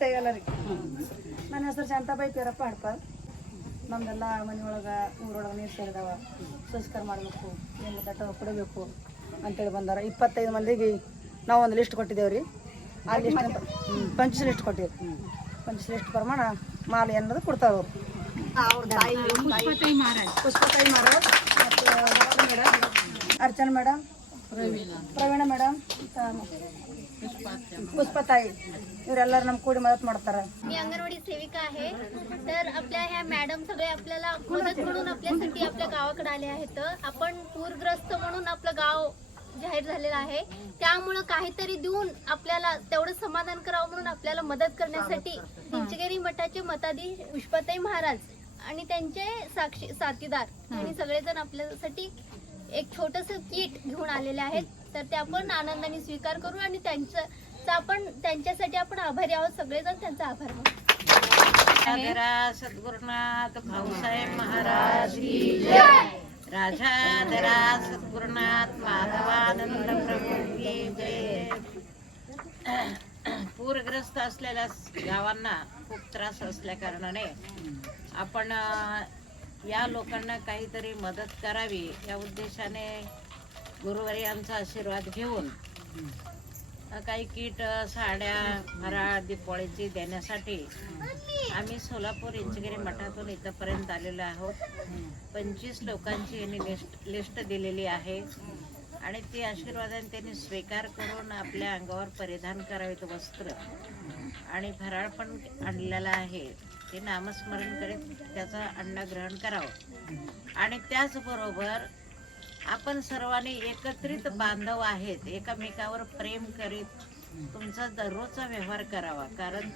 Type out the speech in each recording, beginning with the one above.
ನಮಸ್ತೆ ಎಲ್ಲರಿಗೆ ನನ್ನ ಹೆಸರು ಶಾಂತಾಬಾಯಿ ಪೇರಪ್ಪ ಹಡ್ಪಾಲ್ ನಮ್ದೆಲ್ಲ ಮನೆಯೊಳಗೆ ಊರೊಳಗೆ ನೀರು ಸೇರಿದಾವ. ಸಂಸ್ಕಾರ ಮಾಡಬೇಕು ಏನು ದಟ್ಟ ಕೊಡಬೇಕು ಅಂತೇಳಿ ಬಂದಾರ. ಇಪ್ಪತ್ತೈದು ಮಂದಿಗೆ ನಾವು ಒಂದು ಲಿಸ್ಟ್ ಕೊಟ್ಟಿದ್ದೇವೆ ರೀ. ಆ ಲಿಸ್ಟ್ ಪಂಚ ಲಿಸ್ಟ್ ಕೊಟ್ಟಿವಿ. ಪಂಚ ಲಿಸ್ಟ್ ಪ್ರಮಾಣ ಮಾಲೆ ಅನ್ನೋದು ಕೊಡ್ತಾರೆ ಅವರು. ಪುಷ್ಪತಾಯಿ ಮಹಾರಾಜ್. ಮತ್ತು ಮೇಡಮ್ ಅರ್ಚನಾ ಮೇಡಮ್ ಮೇಡಮ್ ಇವರೆಲ್ಲರೂ ಕೂಡಿ मी अंगणवाडी सेविका आहे. तर आपल्या ह्या मॅडम सगळे आपल्याला मदत म्हणून आपल्या गावाकडे आले आहेत. आपण पूरग्रस्त म्हणून आपलं गाव जाहीर झालेलं आहे. त्यामुळं काहीतरी देऊन आपल्याला तेवढं समाधान करावं म्हणून आपल्याला मदत करण्यासाठी चिंचगेरी मठाचे मताधी पुष्पाताई महाराज आणि त्यांचे साक्षी साथीदार आणि सगळेजण आपल्यासाठी एक छोटस किट घेऊन आलेले आहेत. तर ते आपण आनंदाने स्वीकार करू आणि त्यांचं आपण त्यांच्यासाठी आपण आभारी आहोत. सगळेजण त्यांचा आभार मानू. सद्गुरुनाथ भाऊसाहेब महाराज राजा धरा सद्गुरुनाथ माधवानंद प्रभू पूरग्रस्त असलेल्या गावांना खूप त्रास असल्या कारणाने आपण या लोकांना काहीतरी मदत करावी या उद्देशाने गुरुवारी आमचा आशीर्वाद घेऊन काही किट साड्या फराळ दीपावळीची देण्यासाठी आम्ही सोलापूर इंचगिरी मठातून इथंपर्यंत आलेलो आहोत. पंचवीस लोकांची यांनी लिस्ट लिस्ट दिलेली आहे. आणि ती आशीर्वादाने त्यांनी स्वीकार करून आपल्या अंगावर परिधान करावेत वस्त्र. आणि फराळ पण आणलेला आहे. ते नामस्मरण करीत त्याचा अंडा ग्रहण करावं. आणि त्याचबरोबर आपण सर्वांनी एकत्रित बांधव आहेत एकमेकावर प्रेम करीत तुमचा दररोजचा व्यवहार करावा. कारण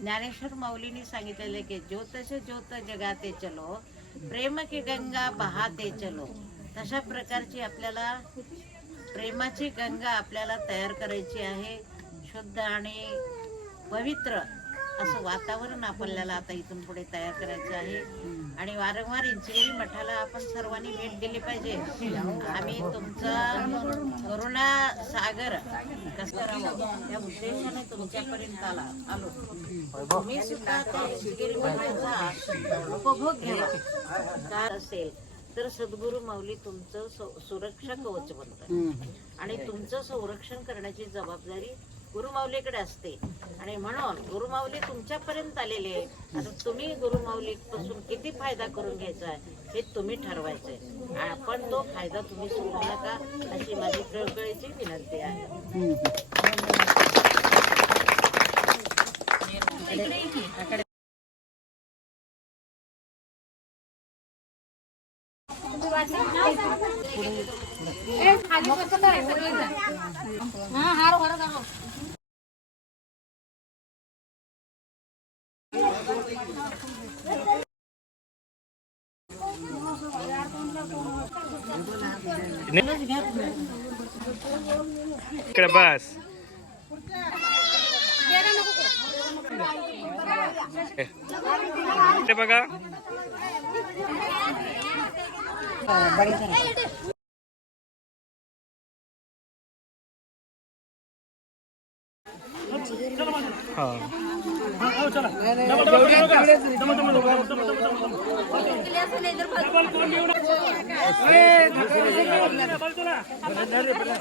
ज्ञानेश्वर माऊलींनी सांगितलेले की ज्योतश ज्योत जगाते चलो प्रेम की गंगा बहाते चलो. तशा प्रकारची आपल्याला प्रेमाची गंगा आपल्याला तयार करायची आहे. शुद्ध आणि पवित्र असं वातावरण आपल्याला आता इथून पुढे तयार करायचं आहे. आणि वारंवार इंचगिरी मठाला आपण सर्वांनी भेट दिली पाहिजे. आम्ही तुमचा करुणा सागर कसं करावं या उद्देशाने तुमच्यापर्यंत आला आलो. तुम्ही सुद्धा त्या इंचगिरी मठाचा उपभोग घ्यावा. काय असेल तर सद्गुरू माऊली तुमचं सुरक्षा कवच बनतात. आणि तुमचं संरक्षण करण्याची जबाबदारी गुरुमाऊलीकडे असते. आणि म्हणून गुरुमाऊली तुमच्यापर्यंत आलेले आहे. आता तुम्ही गुरुमाऊली पासून किती फायदा करून घ्यायचा आहे हे तुम्ही ठरवायचंय. आपण तो फायदा तुम्ही सोडू नका अशी माझी कळकळीची विनंती आहे. ఇక్కడ బస్ बघा हा